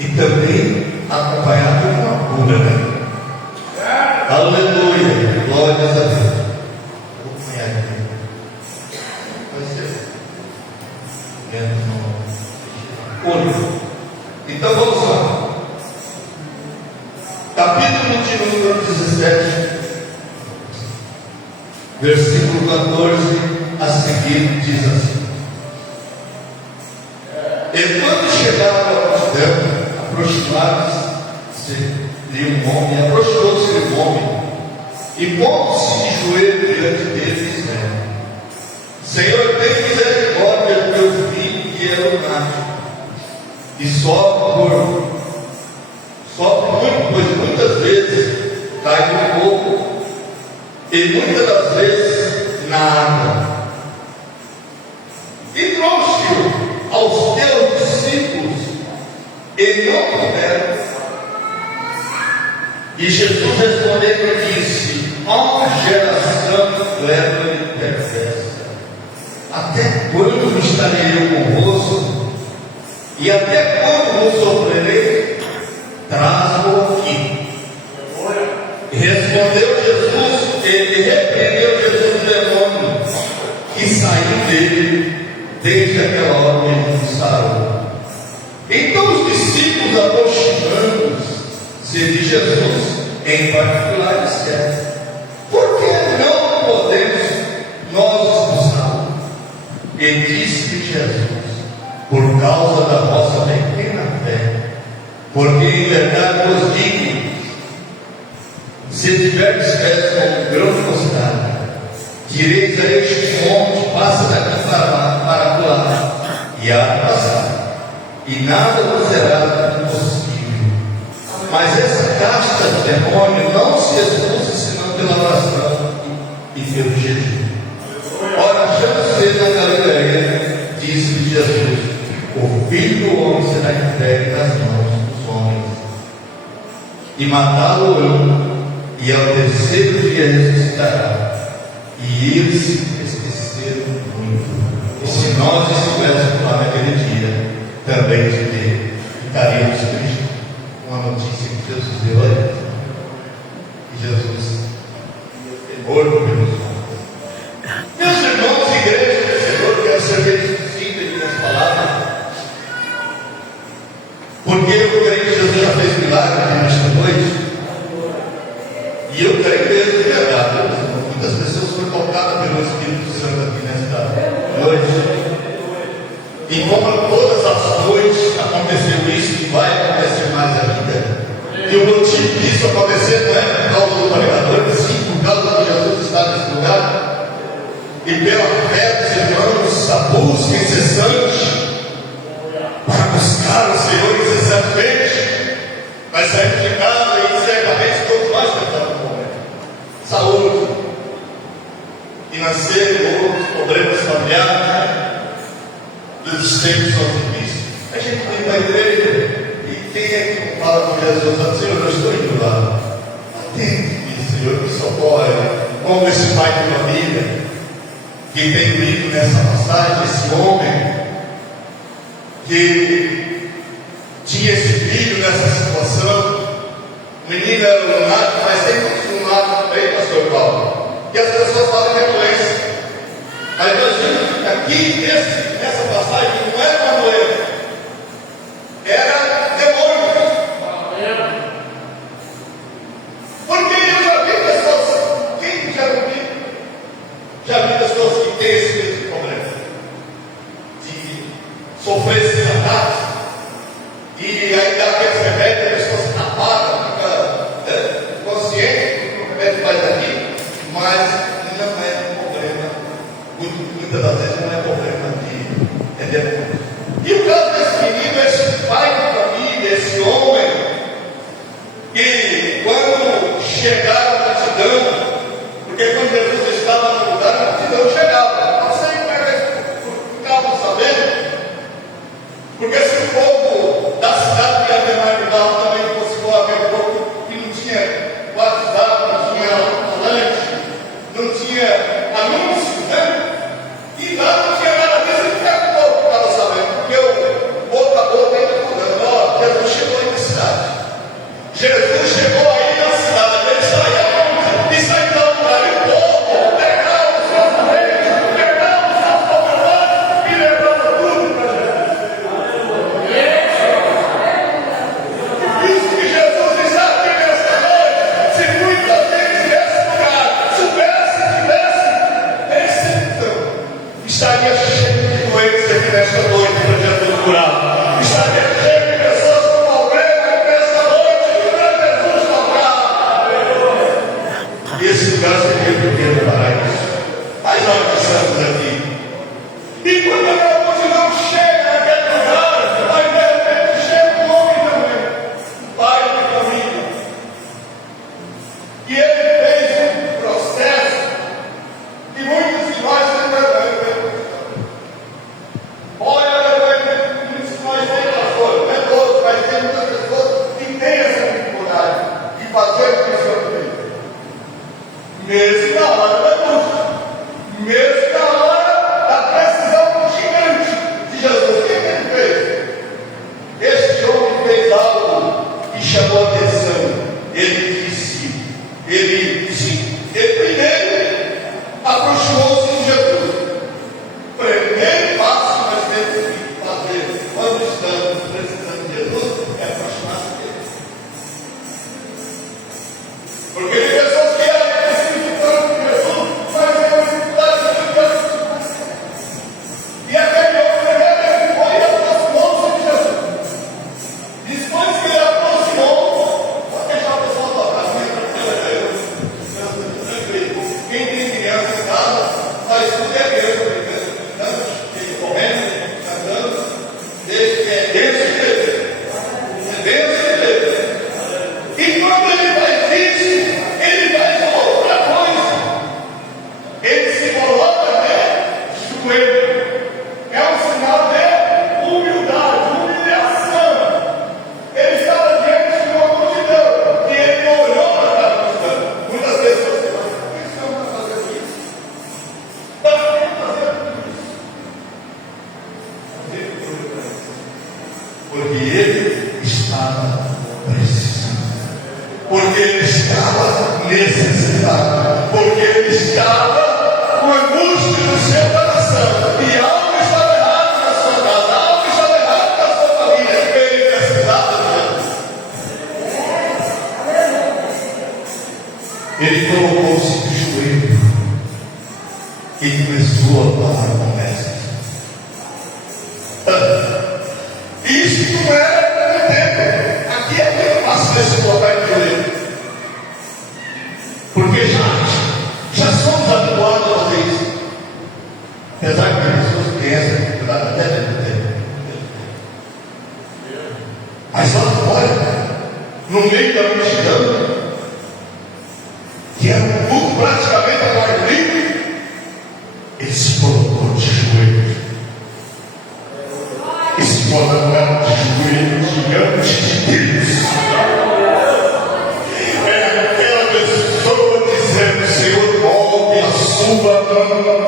e também acompanhado com uma cura, né? Aleluia, glórias a Deus. Vou acompanhar aqui. Vai ser. Olho. Então vamos lá. Capítulo de número 17, versículo 14 a seguir, diz assim: E quando chegaram à multidão, aproximou-se-lhe um homem, e pondo-se de joelho diante deles, dizendo: Senhor, tem misericórdia do teu filho, que é lunático, e sofre muito, pois muitas vezes cai no fogo, e muitas das vezes na água. E trouxe-o aos teus discípulos, e não puderam. E Jesus respondendo disse: Ó geração cleva e perversa, até quando estarei eu convosco? E até quando vos sofrerei? Trago aqui. E respondeu Jesus, ele repreendeu Jesus o demônio, que saiu dele. Desde aquela hora ele sarou. Então os discípulos, aproximando-se de Jesus, em particular, disseram: Por que não podemos nós expulsá-lo? E disse-lhe Jesus: Por causa da vossa pequena fé. Porque em verdade vos digo, se tiverdes fé como um grão de mostarda, direis a este monte: passa daqui para lá, e há de passar, e nada vos será impossível. Mas essa casta de demônio não se expulsa senão pela oração e pelo jejum. Ora, achando-se na Galileia, disse-lhe Jesus: O Filho do Homem será entregue nas mãos dos homens, e matá-lo-ão, e ao terceiro dia ressuscitará. E eles se esqueceram muito. E se nós estivéssemos lá naquele dia, também ficaríamos tristes com a notícia que Jesus deu a eles. E Jesus temor pelos homens. Meus irmãos, igreja do Senhor, quero ser bem sucinto em minhas palavras, porque eu creio que Jesus já fez milagre nesta noite, e eu creio mesmo de verdade. Muitas pessoas foram tocadas pelo Espírito Santo aqui nesta noite. E como todas as noites aconteceu isso, e vai acontecer mais ainda, e o motivo disso acontecer não é por causa do pregador, sim por causa de Jesus estar nesse lugar, e pela fé dos irmãos, a busca incessante para buscar o Senhor incessantemente. Nós saímos de casa e certamente todos nós tentamos morrer. Saúde, financeiro, outros problemas familiares, dos tempos são difíceis. A gente vem para a igreja e quem é que fala com Jesus? Senhor, eu estou indo lá. Atende-me, Senhor, me socorre. Como esse pai de família que tem lido nessa passagem, esse homem que tinha esse filho nessa situação. O menino era lunático, mas tem muitos lunáticos também, pastor Paulo, que as pessoas falam que é doença. Mas nós vimos aqui nessa passagem que não era uma doença, era demônio. Porque eu já vi pessoas, quem já viu? Já vi pessoas que têm esse mesmo problema, de sofrer esses ataques, e aí dá aqueles remédios, a pessoa se apaga, fica consciente que o remédio vai daqui, mas não é um problema. Muitas das vezes não é problema de demônio. E o caso desse menino, esse pai de família, esse homem, que quando chegaram à multidão, porque quando Jesus estava no lugar, a multidão chegava. Não sei como é que eles ficavam sabendo, porque se nesta noite para Jesus curar. Está cheio de pessoas com problema nesta noite para Jesus tocar. Esse lugar seria pequeno para isso. Mas nós estamos aqui. E quando a multidão chega naquele lugar, aí de repente chega um homem também, pai de família. E ele fez um processo que muitos de nós lembramos. Olha, muitos de nós têm pastor, não é todos, mas tem muitas pessoas que têm essa dificuldade de fazer o que o Senhor fez. Mesmo na hora da angústia, mesmo na hora da precisão gigante de Jesus. O que ele fez? Este homem fez algo que chamou a atenção. Ele primeiro aproximou-se de Jesus. O primeiro passo que nós temos que fazer quando estamos precisando de Jesus é aproximar-se dele. Porque tem pessoas que precisam tanto de Jesus, mas têm uma dificuldade de Jesus. E aquele homem foi e aproximou-se de Jesus. Depois que ele aproximou, pode deixar o pessoal tocar, quem tem criança em casa, faz tudo é criança brincando, comendo, cantando, é Deus que fez. É Deus que fez. E quando ele faz isso, ele faz outra coisa. Ele se coloca de joelho. É um sinal de humildade, humilhação. Ele estava diante de uma multidão e ele não olhou para a multidão. Muitas pessoas dizem, por que o Senhor está fazendo isso? Para que fazendo isso? Porque ele estava precisando. Porque ele estava necessitado. Porque ele estava com angústia no seu coração. E algo estava errado na sua casa, algo estava errado na sua família. Ele precisava de Deus. Ele colocou-se de joelho e começou a falar com o mestre. Isso não era no tempo. Aqui é que eu faço esse colocar de joelho. Porque já somos habituados a fazer isso. Apesar que as pessoas têm essa dificuldade até dentro do tempo. Mas lá fora, no meio da multidão, que era um culto praticamente a ar livre, ele se colocou de joelho. Esse colocar de joelho diante de Deus. É aquela pessoa dizendo: Senhor, volte a sua mão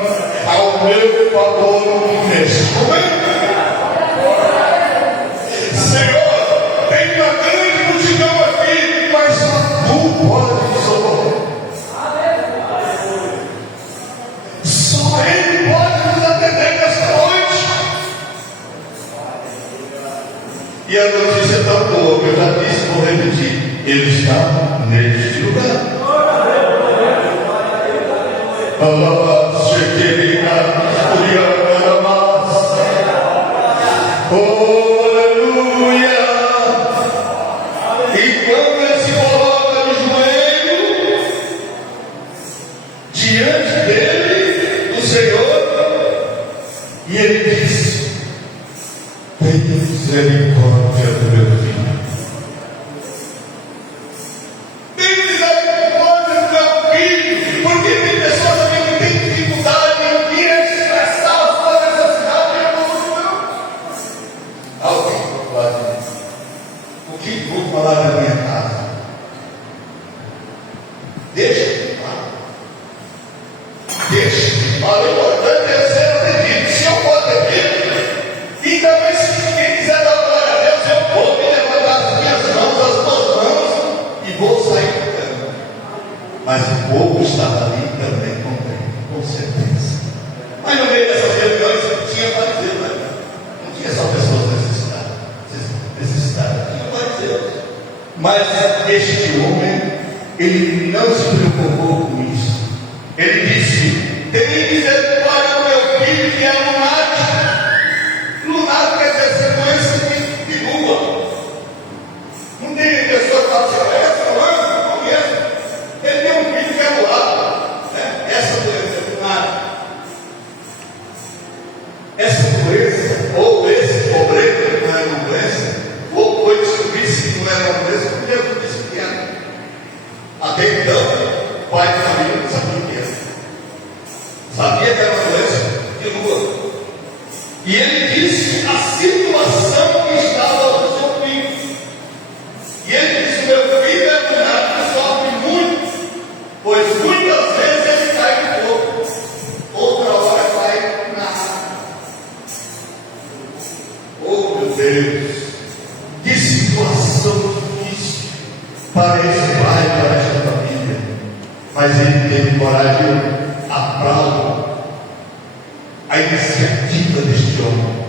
ao meu favor neste momento. Senhor, tem uma grande multidão aqui, mas só tu podes me socorrer. Só Ele pode nos atender nesta noite. E a notícia é tão boa que eu já disse, vou repetir: Ele está neste lugar. Aleluia! E quando ele se coloca de joelho diante dele, do Senhor, e ele diz: tenha misericórdia do meu filho. Porque tem pessoas também que têm dificuldade em expressar a sua necessidade e emoção. Alguém pode dizer: o que vou falar da minha casa? Deixa de falar. Deixa de falar. O importante é ser atendido. Se eu for atendido, e também se quem quiser dar glória a Deus, eu vou me levantar as minhas mãos, as tuas mãos, e vou sair do campo. Mas o povo estava ali também com certeza. Mas no meio dessas reuniões tinha fariseus, né? Não tinha só pessoas necessitadas, tinha fariseus. Mas este homem, ele não se preocupou com isso. Ele disse: tem misericórdia do meu filho que é lunático. Oh meu Deus, que situação difícil para esse pai, para esta família. Mas ele teve coragem, aplaudo a iniciativa deste homem.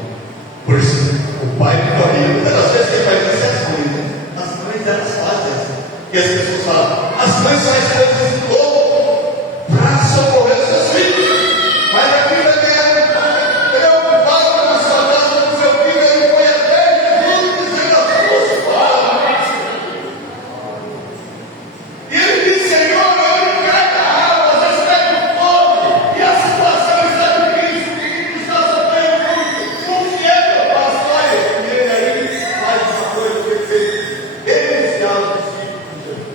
Por isso, o pai correu. Muitas das vezes ele faz essas coisas. As mães elas fazem assim. E as pessoas falam, as mães fazem coisas de louco para socorrer os seus filhos. Mas a vida dele, preocupado com a sua casa, com o seu filho, ele foi até Jesus dizendo as suas palavras. E ele disse, Senhor, eu encargo a alma, às vezes está com fome, e a situação está difícil, o que está sofrendo muito. Confia, meu pastor, e ele aí faz uma coisa perfeita. Denunciar os discípulos de Jesus.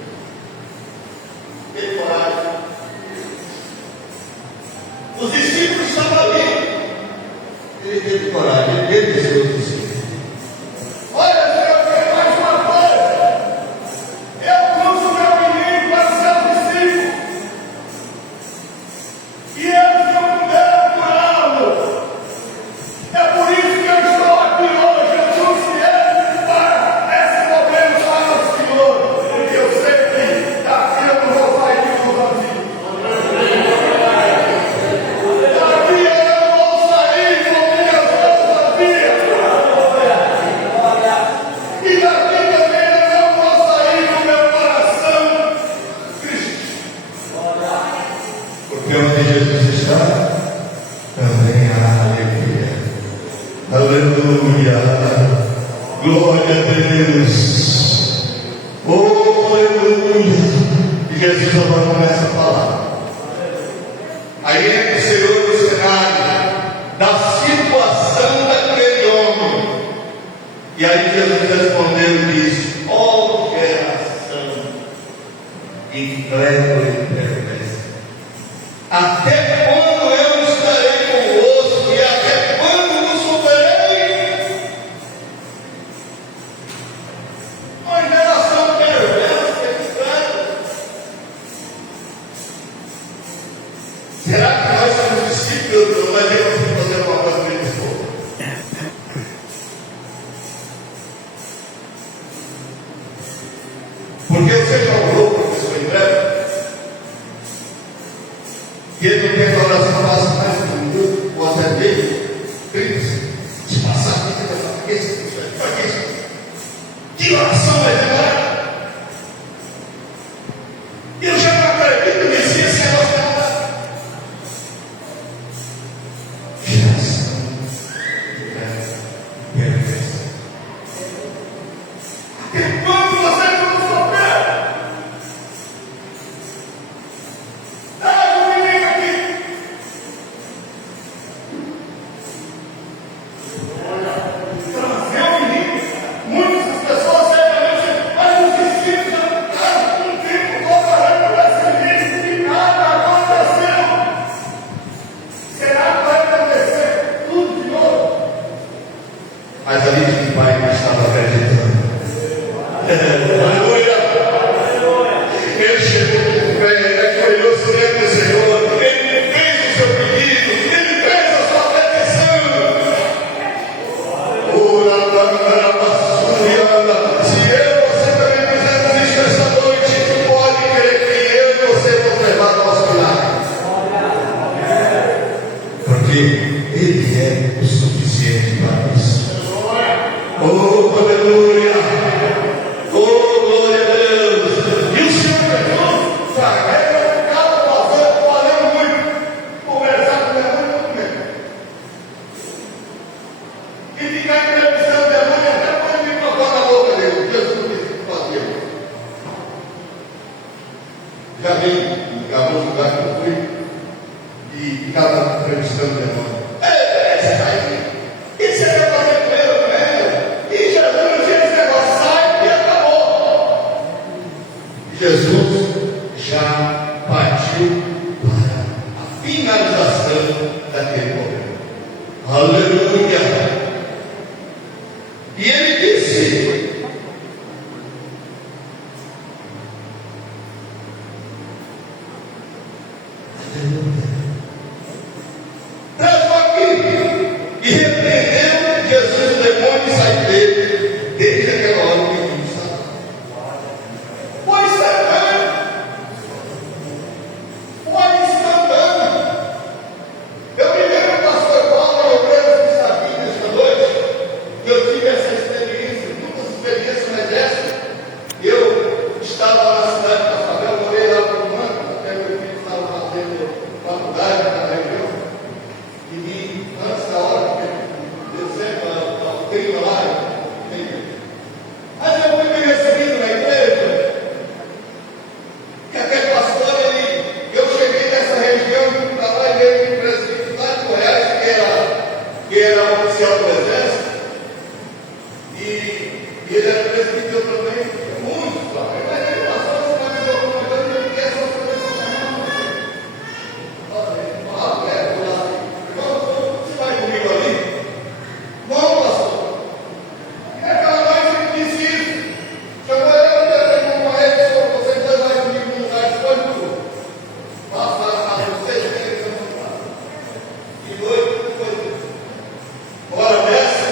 Tem coragem. Os discípulos estavam ali. Ele teve coragem, ele denunciou os discípulos. Olha, Senhor, eu quero mais uma coisa. Eu trouxe meu menino para os seus discípulos. E eles não puderam curá-lo. É por isso que eu estou aqui hoje. Eu trouxe eles para esse problema para o Senhor. Porque eu sei que daqui eu não vou sair de um vazio. Daqui eu não vou sair com minhas mãos vazias. E daqui também eu não vou sair com meu coração triste. Porque onde Jesus está, também há alegria. Aleluia. Glória a Deus. Oh, aleluia. E Jesus agora começa a falar. Aí entra o Senhor no cenário da situação daquele homem. E aí Jesus respondeu e disse: ó geração incrédula e perversa, até quando eu estarei convosco e até quando vos souberei? Uma geração perversa e incrédula. Será que nós somos discípulos? Nós devemos fazer uma coisa bem disposta. Porque você já orou para a pessoa em breve? E ele não quer que a oração passe mais de 1 minuto, ou até meio, 30. Se passar aqui, você vai falar: para que isso? Para que isso? Que oração vai demorar? Eu já não acredito nisso, esse negócio não dá. Geração perversa. Até quando vocês vão sofrer? Traz o menino aqui. Trazer o menino. Muitas pessoas certamente, mas os discípulos ficaram um tempo todo orando para esse menino e nada aconteceu. Será que vai acontecer tudo de novo? Mas ali tinha um pai que estava acreditando. Aleluia! Ele chegou com fé, ajoelhou-se diante do Senhor, ele fez o seu pedido, ele fez a sua petição. Se eu e você também fizermos isso esta noite, pode crer que eu e você vamos levar o nosso milagre. Porque Ele é o suficiente para isso. Oh, aleluia! Oh, glória a Deus! E o Senhor Jesus, sabe, ele ficava falando muito, conversar com o demônio muito mesmo. E ficar entrevistando o demônio até quando o microfone na boca dele. Jesus disse que fazia. Já vi em alguns lugares que eu fui e ficava entrevistando o demônio. Você está aí? O que você vai fazer com ele, com ela? E Jesus disse: esse negócio sai e acabou. Jesus já partiu para a finalização daquele momento. Aleluia! que saiu dele, desde aquela hora que ele estava. Foi instantâneo. Foi instantâneo. Eu me lembro, pastor Paulo, eu creio que está aqui nesta noite, que eu tive essa experiência, muitas experiências, mas essa, eu estava lá na cidade de Cascavel, morei lá por um ano, até meu filho estava fazendo faculdade na região, e vi antes da hora, dezembro, o clima lá, mas eu fui me recebido na igreja, que aquele pastor, eu cheguei nessa região, para lá e veio um presbítero lá de Goiás, que era oficial do exército, e ele era presbítero também, muito, sabe? Mas ele passou, você vai dizer alguma coisa, ele quer só saber se você vai comigo ali? Vamos, pastor. E aquela noite ele disse isso. Chamou ele, com ele, vocês dois vai comigo no lugar de quando passar a casa de vocês, tem que ser montado. E noite foi. Hora dessa,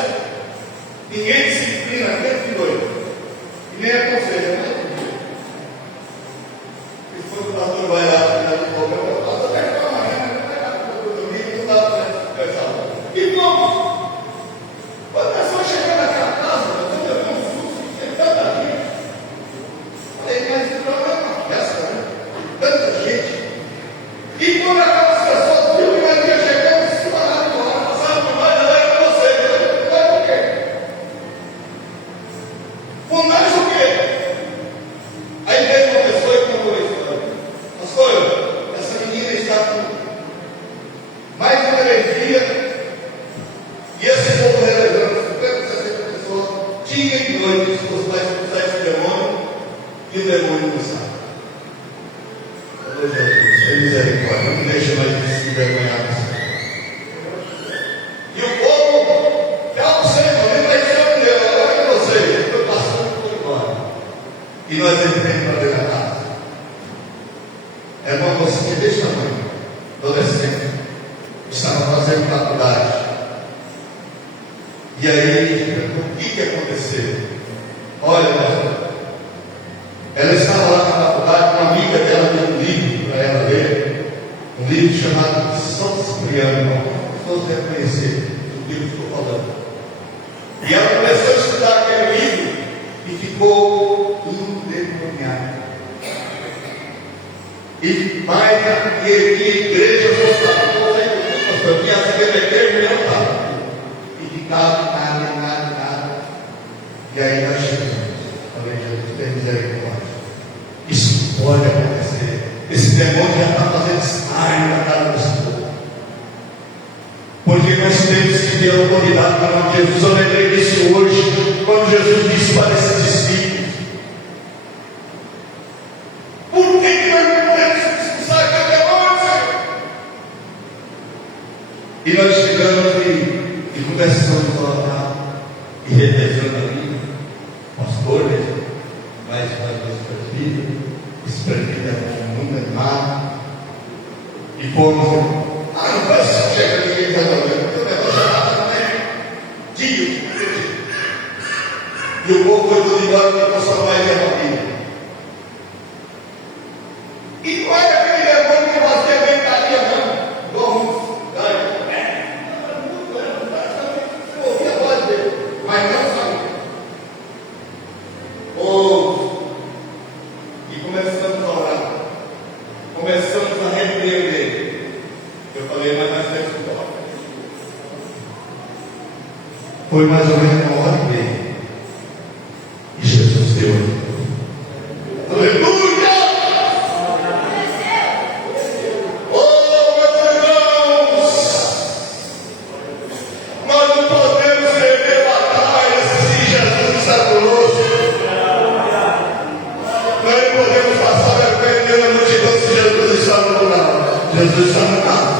ninguém disciplina dentro de noite. E nem aconselha, né? E quando o pastor vai lá, no problema, o pastor vai ficar amanhã, não dá para pensar. E vamos. Quando a pessoa chegou naquela casa, eu levei um susto, tinha tanta gente. Falei, mas o problema é uma festa, né? Tanta gente. E quando aquelas pessoas viram que nós ia chegando, se pararam de lá, passaram por nós, ela era você. Mas o quê? Por nós o quê? Aí veio uma pessoa e contou a história. Pastor, essa menina está com mais uma energia. E esse povo relevando, 50, 60 pessoas, dia e noite, os pais expulsar esse demônio, e o demônio não sai. Oh Jesus, tem misericórdia, não deixa mais se envergonhar disso. E o povo, calma sempre, nem vai ser o meu, olha você, eu passando por embora. E nós entramos para dentro da casa. Era uma mocinha desse tamanho, adolescente, estava fazendo faculdade. E aí, o que aconteceu? Olha, ela estava lá na faculdade, uma amiga dela deu um livro para ela ler, um livro chamado São Cipriano, todos devem conhecer o livro que estou falando. E ela começou a estudar aquele livro e ficou endemoniada. E mais, e igreja voltava, eu vinha saber da igreja e não estava. Nada. E aí nós chegamos. Falei, Jesus, tem misericórdia. Isso pode acontecer. Esse demônio já está fazendo estágio na casa desse povo. Porque nós temos que ter autoridade para nós. Jesus, eu lembrei disso hoje, quando Jesus disse para esses discípulos: por que nós não podemos expulsar aquele demônio, Senhor? E nós chegamos e começamos a orar e revezando ali, pastor, mais dois presbíteros, esse presbítero era muito animado, e fomos, não vai ser chega ninguém está olhando, porque o negócio já estava dia. E o povo foi tudo embora, porque não só mais a família. E não era aquele demônio que fazia ventaria, não, igual muitos. Mas não sabia. E começamos a orar. Começamos a repreender. Eu falei, mas nós temos que orar. Foi mais ou menos uma hora e meia. E Jesus deu. Aleluia! Jesus está na casa.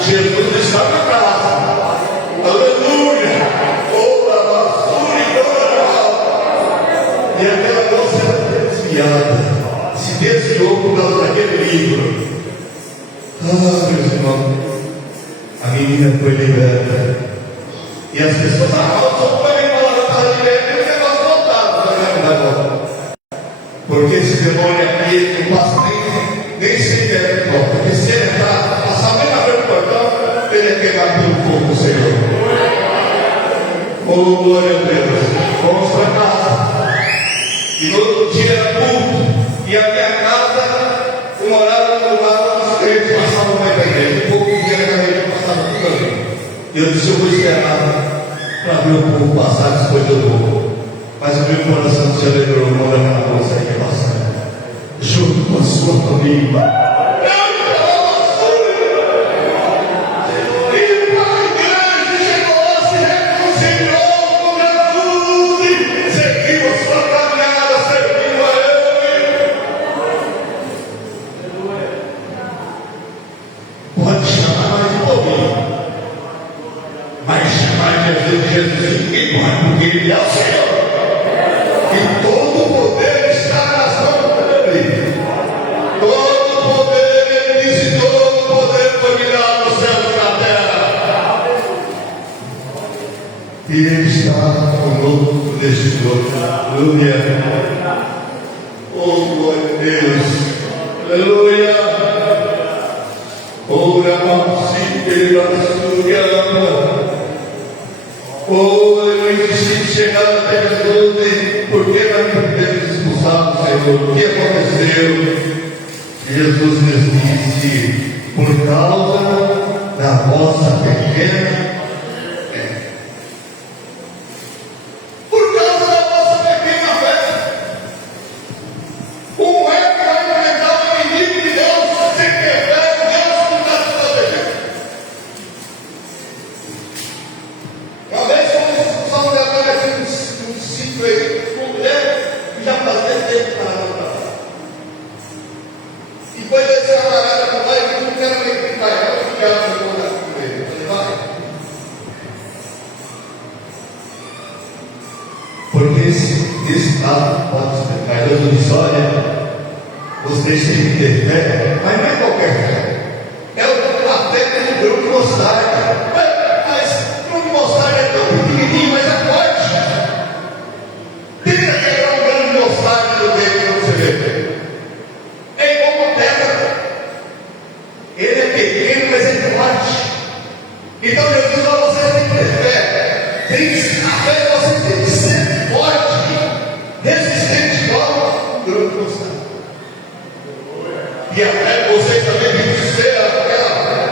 Jesus está na casa. Aleluia. E aquela moça era desviada. Se desviou por causa daquele livro. Meus irmãos, a menina foi liberta. E as pessoas, sou cerimônia aqui, ele não passa nem sequer pelo portão. Porque se ele entrar, passar bem na frente do portão, ele é queimado pelo fogo do Senhor. Oh, glória a Deus. Vamos para casa. E no outro dia era culto. E a minha casa, eu morava no lado dos crentes, passavam mais para a igreja. Um pouco de dia na igreja, passava tudo ali. E eu disse, eu vou esperar para ver o povo passar, depois eu vou. Mas o meu coração se alegrou, morando na bolsa aí, passando, junto com a sua família. Jesus, porque Ele é o Senhor, e todo o poder está nas mãos dele. Todo o poder, Ele disse, todo o poder foi me dado no céu e na terra. E Ele está conosco neste lugar. Aleluia. Oh, glória a Deus. Aleluia. Ora, mas Ele vai subir. Oh, eu insisti chegar até as 12, porque nós não podemos expulsar o Senhor. O que aconteceu? Jesus nos disse, por causa da vossa pequena fé. Por causa da vossa pequena fé. Como é que vai enfrentar o inimigo de Deus sem ter fé? Deus não está te fazendo. Uma vez fomos expulsar um garoto aqui nos 5 aí, com mulher, e já fazia tempo para lá. E depois desse camarada para lá, e não quero nem ficar, eu não quero voltar com ele. Eu falei, vai. Porque esse lado pode ser. Mas Deus disse, olha, vocês têm que ter fé, mas não é qualquer fé. É a fé que um grão de mostarda. Mas grão de mostarda é tão pequenininho, mas é forte. Tenta quebrar um grão de mostarda no meio que você vê. É igual uma pedra. Ele é pequeno, mas é forte. Então Jesus fala, vocês têm que ter fé. A fé de vocês tem que ser forte, resistente igual um grão de mostarda. E a fé de vocês também tem que ser aquela fé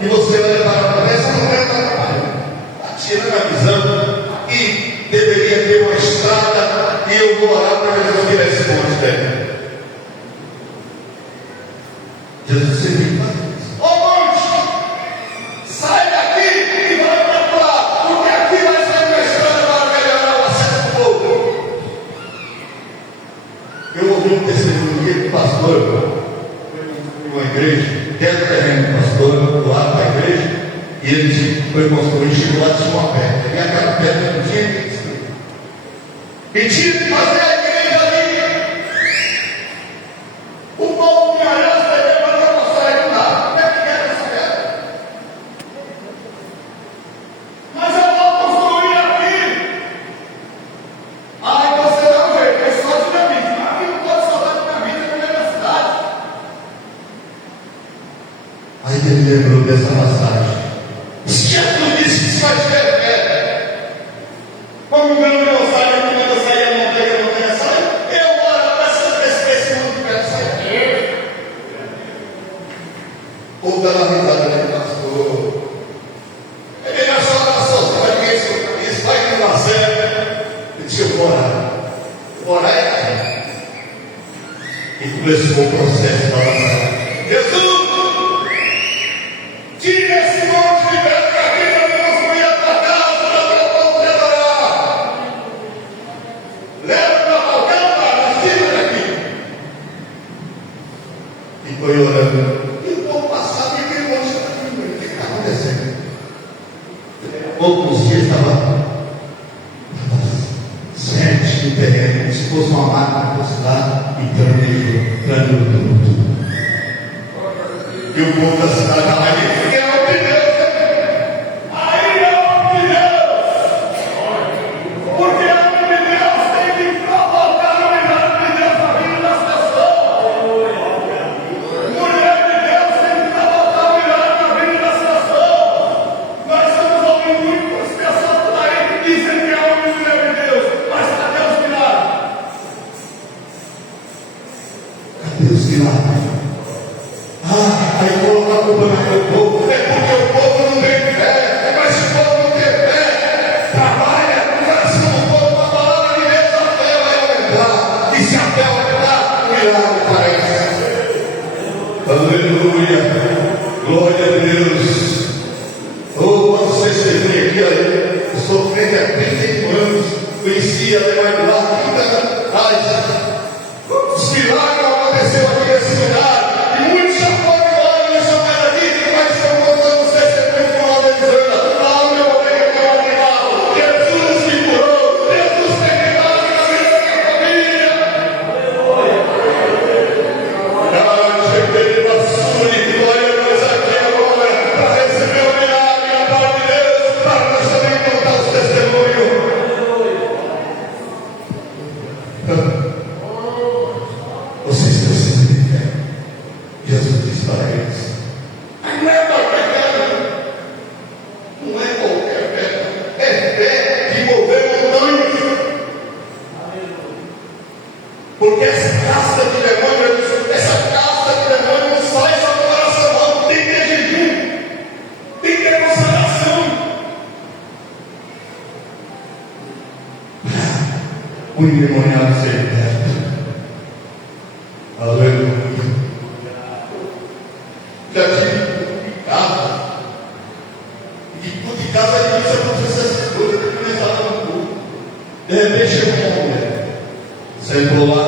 que você vai levar a promessa, não é está tirando a visão e deveria ter uma estrada e eu vou orar para Jesus que esse monte dele. Jesus se viu, ô monte, sai daqui e vai para lá, porque aqui vai sair uma estrada para melhorar o acesso do povo. Eu ouvi um testemunho do pastor, uma igreja, dentro do terreno do pastor, do lado da igreja, e ele foi construir, chegou lá, tinha uma pedra, e aquela pedra não tinha que destruir. E tinha que fazer a igreja ali. O povo de Arãs vai para mostrar aí não dá. Como é que era essa pedra? Mas eu vou construir aqui. Ah, você não vê, é só dinamite. Aqui não pode soltar dinamite no meio da cidade. Aí ele lembrou dessa passagem. Se Jesus disse que se vai ter fé, como o grão de mostarda que manda sair a montanha sai, eu oro para esse mundo que quer sair. Ou dá uma risada, né, pastor? É melhor só orar sozinho, vai ninguém escutar isso, vai que não dá certo. Ele disse, eu vou orar. Orar é fé. E começou o processo da oração. Jesus! Tira esse monte de pedra daqui para eu construir a tua casa, para o teu povo te adorar. Leva para qualquer lugar, tira daqui. E foi orando. E o povo passava e aquele monte está aqui. O que está acontecendo? Poucos dias estava certo no terreno, como se fosse uma máquina postada e planejou tudo. E o povo da cidade estava ali, porque é obra de Deus. Aí é obra de Deus. Porque a obra de Deus tem que provocar o milagre de Deus na vida das pessoas. Glória a Deus. Oh, quando você esteve aqui, olha, eu sou crente há 35 anos, conheci a Leonardo lá há 30 anos. Os milagres aconteceram aqui nesse lugar, e muitos já podem lá, e são cada dia, mas estão contando os testemunhos com a Alisana. Ah, meu amigo, meu animal, Jesus me curou, Jesus tem milagre na vida da minha família. Ah, cheguei na sua e glória a Deus aqui agora, para receber o milagre da parte de Deus, para nós também contar os testemunhos. Vocês precisam de fé. Jesus disse para eles: não é qualquer fé, não é qualquer fé, é fé de mover montanhas. Porque essa casta de demônio, não sai só do coração, não. Tem que ter jejum, tem que ter consagração. O endemoniado ser liberto. Aleluia. Já tive em casa, e de casa a gente aconteceu essas coisas que começaram no culto. De repente chegou uma mulher, sentou lá,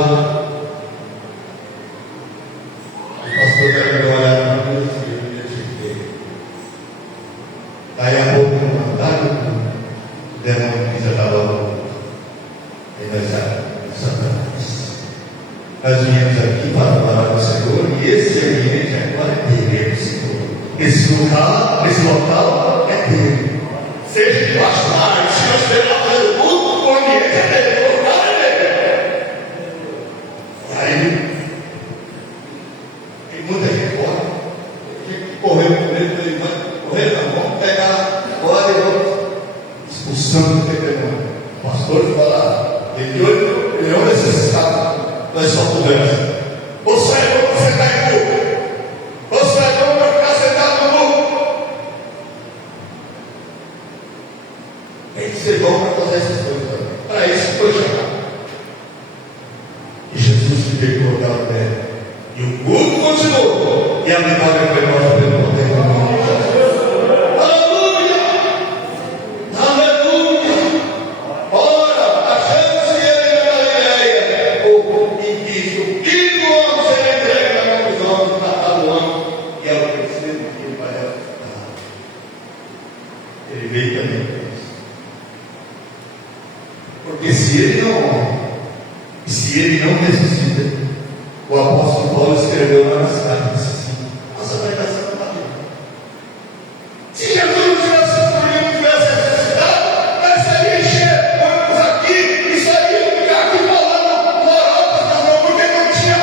o pastor quer me olhar para mim e eu me identifiquei. Daí a pouco me mandaram o demônio que já estava lá. E nós Satanás. Nós viemos aqui para adorar o Senhor, e esse ambiente agora é dele, Senhor. Esse local é dele. Seja debaixo da árvore, se nós estiver lá fazendo culto, o ambiente é dele, o local é dele. Aí, tem muita gente fora, que correu com ele, correu na mão, pegar fora e vou expulsando o demônio. O pastor fala. Ele não necessitava, nós só pudemos. Você é bom para sentar em culto. Você é bom para ficar sentado no culto. Tem que ser bom para fazer essas coisas. Para isso foi chamado. E Jesus se deu por causa dela. E o culto continuou. E a vitória foi nossa pelo poder do nome de Jesus. Aleluia! Aleluia! Ele veio também para isso. Porque se ele não morre, e se ele não ressuscita, o apóstolo Paulo escreveu lá nas cartas assim: nossa pregação não está viva. Se Jesus não tivesse morrido, não tivesse ressuscitado, nós estaríamos enxergando aqui e saíamos ficar aqui falando moral, porque não tinha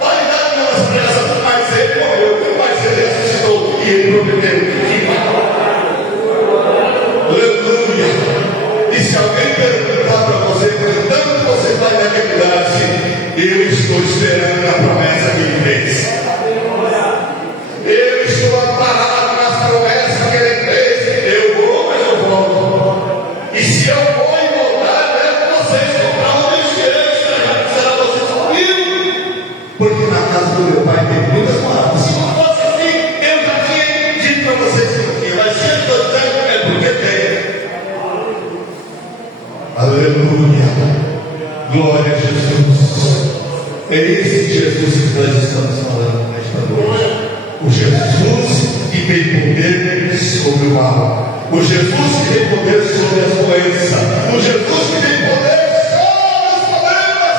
validade na nossa pregação. Mas ele morreu, mas ele ressuscitou e ele prometeu. Aleluia! E se alguém perguntar para você, tanto você vai me acreditar, eu estou esperando a promessa que ele fez. Eu estou amparado nas promessas que ele fez. Eu vou, mas eu volto. E se eu vou e voltar, é vocês comprar o direito, será vocês comigo. Porque na casa do meu pai tem muitas moradas. Se não fosse assim, eu já tinha dito para vocês que não tinha. Mas se eu estou dizendo, é porque tem. Aleluia! Glória a Jesus! É esse Jesus que nós estamos falando nesta noite. O Jesus que tem poder sobre o mal. O Jesus que tem poder sobre as doenças. O Jesus que tem poder sobre os problemas.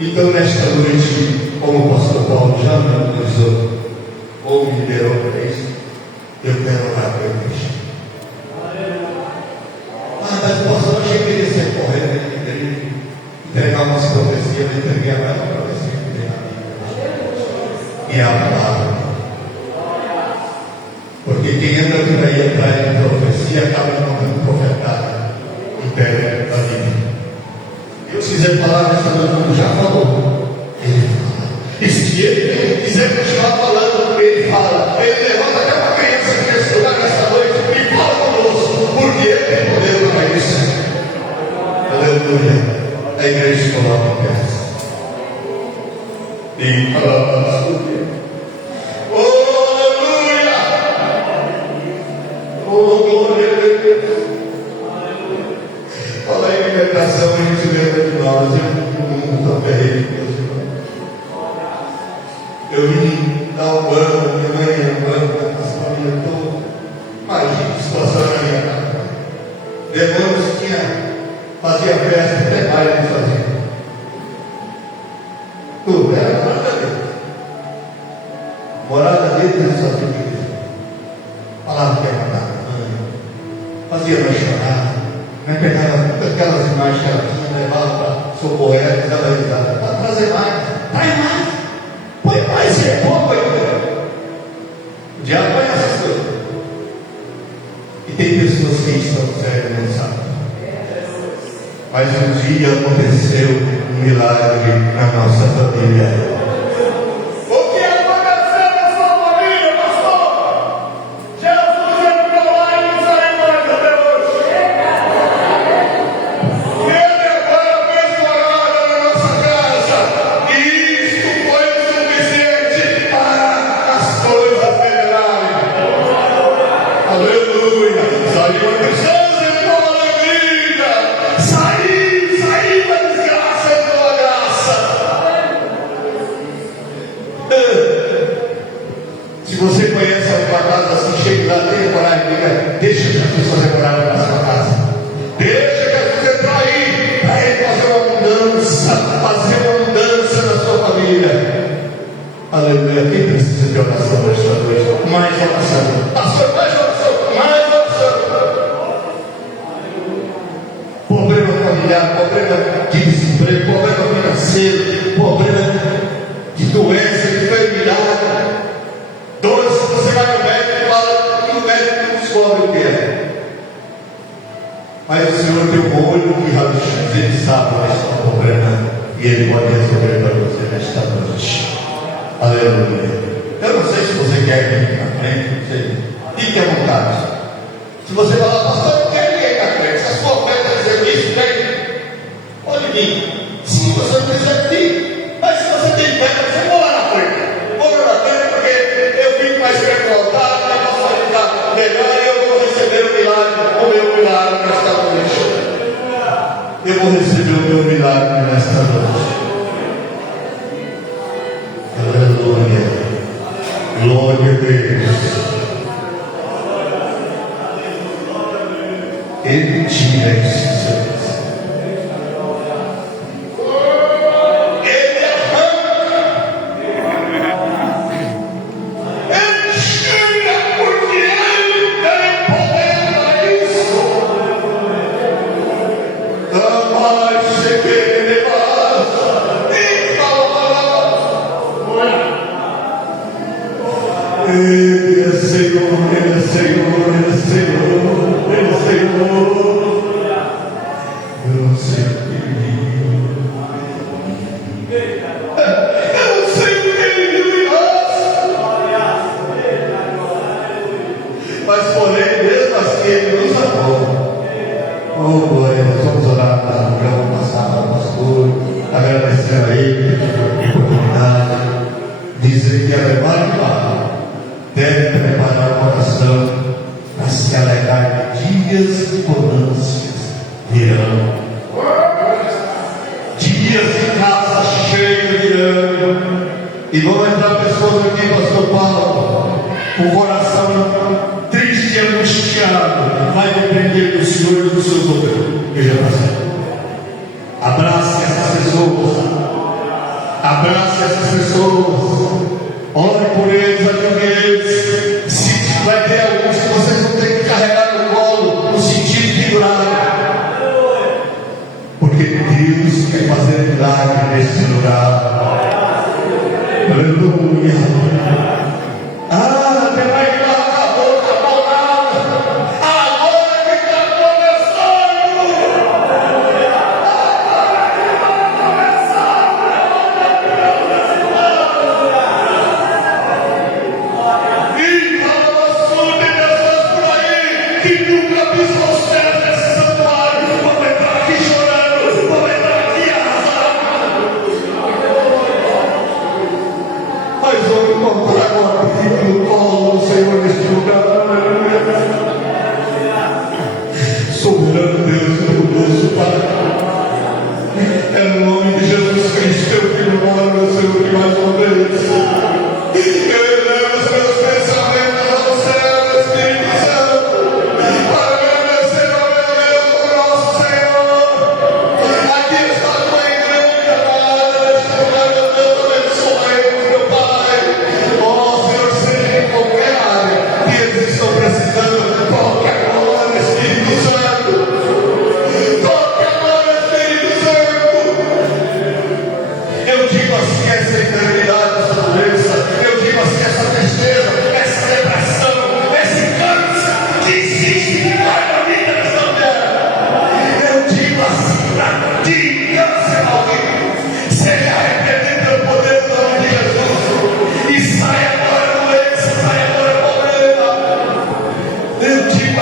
Então, nesta noite, como o pastor Paulo já me autorizou, ou me liberou para isso, eu quero orar para a igreja. Mas o pastor achei que ele ia correndo, ele queria entregar umas profecias, eu entreguei a maior profecia que tem na Bíblia. E é a palavra. Porque quem anda por aí atrás de profecia acaba não profetado e perde a vida. Eu se quiser falar nessa noite, como já falou, ele fala. E se ele quiser continuar falando, ele fala. Ele levanta até uma criança aqui nesse lugar nessa noite e fala conosco, porque ele tem poder para isso. Aleluia. A igreja coloca em pé. E Fala em libertação, a gente lembra de nós, o mundo também. Eu vim dar um banho, minha mãe ia um banho na nossa família toda. Imagina a situação na minha casa. Demônios fazia festa, até baile fazia. Tudo era morada dele. Morada dele, eles faziam o que eles falava que ia matar a mãe, fazia nós chorar, mas pegava aquelas imagens que ela tinha, levava para socorrer ela, dava risada. Para trazer mais, traz mais, põe mais, é pouco ainda. O diabo vai essas coisas. E tem pessoas que estão sérias, não sabem. Mas um dia aconteceu um milagre na nossa família. O que aconteceu na sua família, pastor? Jesus entrou lá e não saiu mais até hoje. Ele agora fez morada na nossa casa. E isto foi suficiente para as coisas melhorarem. Aleluia! Saiu a missão. Se você conhece alguma casa assim, chega lá, tenha coragem, diga, deixa Jesus fazer morada na sua casa. Deixa Jesus entrar aí, para ele fazer uma mudança na sua família. Aleluia. Quem precisa de oração nesta noite? Mais oração. Pastor, mais oração, mais oração. Problema familiar, problema de desemprego, problema financeiro, problema de doença, de enfermidade. Dores, você vai no médico e fala, e o médico não descobre o que é. Mas o Senhor tem um olho que raio-x, ele sabe onde está o problema e ele pode resolver para você nesta noite. Aleluia. Eu não sei se você quer vir na frente, não sei. Fique à vontade. Se você falar, pastor, eu quero ir na frente, se a sua fé está dizendo isso, vem. Pode vir. Se você não quiser vir, mas se você tem fé, você vai lá na frente. Vou lá na frente porque eu fico mais perto do altar, o negócio vai ficar melhor e eu vou receber o milagre, o meu milagre nesta noite. Eu vou receber o meu milagre nesta noite. Aleluia. Glória a Deus. Ele tira isso. Mas porém, mesmo assim, ele nos amou. Oh, glória, nós vamos orar para o programa passado, pastor, agradecendo a ele pela oportunidade, dizer que a memória deve preparar o coração para se alegrar de dias de bonâncias virão. Dias de casa cheia virão. E vão entrar pessoas aqui, pastor Paulo, com o coração triste e angustiado, vai depender do Senhor e do seu poder. Veja passando. Abrace essas pessoas. Abrace essas pessoas. Ore por eles, ajude eles. Se vai ter alguns que vocês vão ter que carregar no colo, no sentido figurado. Porque Deus quer fazer milagre nesse lugar. Aleluia.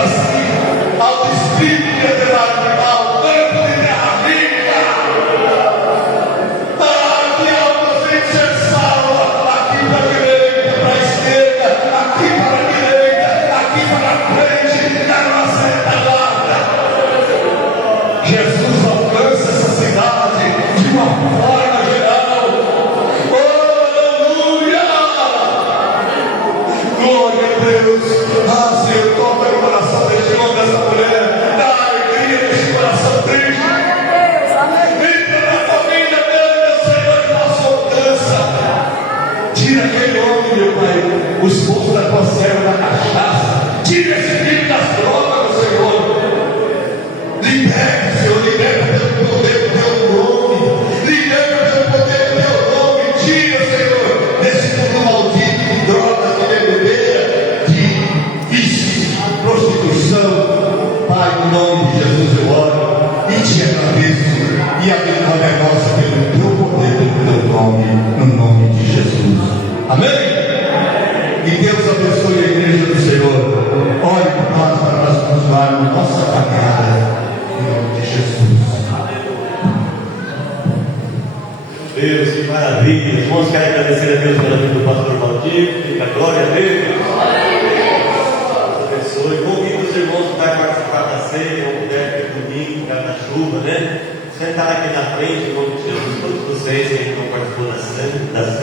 assim ao distrito de Adelaide, ao campo de Terra Rica. Aqui algo sem ser salva, aqui para a direita, para a esquerda, aqui para a direita, aqui para a frente, na nossa retaguarda. Jesus alcança essa cidade de uma forma geral. Oh, aleluia! Glória a Deus. Ah, Senhor, toca no coração deste homem, dessa mulher, dá alegria neste coração triste. Entra na família dele, meu Senhor, e nossa alcança. Tira aquele homem, meu Pai, o esposo da tua serva da cachaça. Tira esse filho das drogas, meu Senhor. Liberta, Senhor, liberta pelo poder do teu nome. Liberta pelo poder do teu nome. Tira, Senhor, desse mundo maldito de drogas, de bebedeira, de vícios, prostituição. Pai, em nome de Jesus eu oro e te agradeço. E a vitória é nossa pelo teu poder, pelo teu nome, no nome de Jesus. Amém? E Deus abençoe a igreja do Senhor. Ore por nós para nós continuarmos nossa caminhada. Em nome de Jesus. Deus, que maravilha. Irmãos, quero agradecer a Deus pela vida do pastor Valdir. Fica a glória a Deus. Deus abençoe. Convido os irmãos que vão participar da ceia, ou puder, domingo, na chuva, né? Sentar aqui na frente, em nome de Jesus. Todos vocês que ainda não participou da ceia.